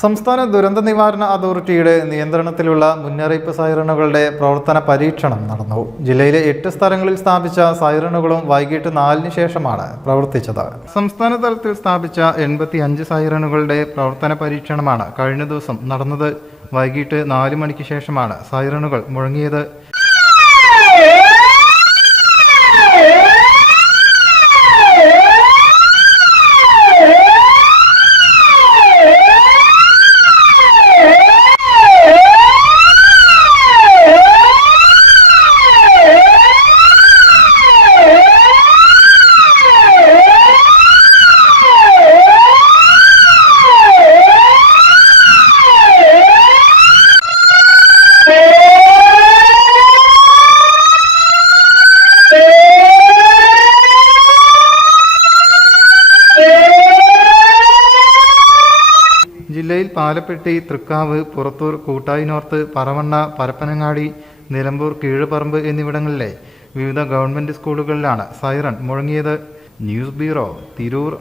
സംസ്ഥാന ദുരന്ത നിവാരണ അതോറിറ്റിയുടെ നിയന്ത്രണത്തിലുള്ള മുന്നറിയിപ്പ് സൈറണുകളുടെ പ്രവർത്തന പരീക്ഷണം നടന്നു. ജില്ലയിലെ എട്ട് സ്ഥലങ്ങളിൽ സ്ഥാപിച്ച സൈറണുകളും വൈകിട്ട് നാലിന് ശേഷമാണ് പ്രവർത്തിച്ചത്. സംസ്ഥാന തലത്തിൽ സ്ഥാപിച്ച എൺപത്തി അഞ്ച് സൈറണുകളുടെ പ്രവർത്തന പരീക്ഷണമാണ് കഴിഞ്ഞ ദിവസം നടന്നത്. വൈകിട്ട് നാല് മണിക്ക് ശേഷമാണ് സൈറണുകൾ മുഴങ്ങിയത്. ജില്ലയിൽ പാലപ്പെട്ടി തൃക്കാവ് പുറത്തൂർ കൂട്ടായി നോർത്ത് പറവണ്ണ പരപ്പനങ്ങാടി നിലമ്പൂർ കീഴുപറമ്പ് എന്നിവിടങ്ങളിലെ വിവിധ ഗവൺമെന്റ് സ്കൂളുകളിലാണ് സൈറൺ മുഴങ്ങിയത്. News bureau Tirur.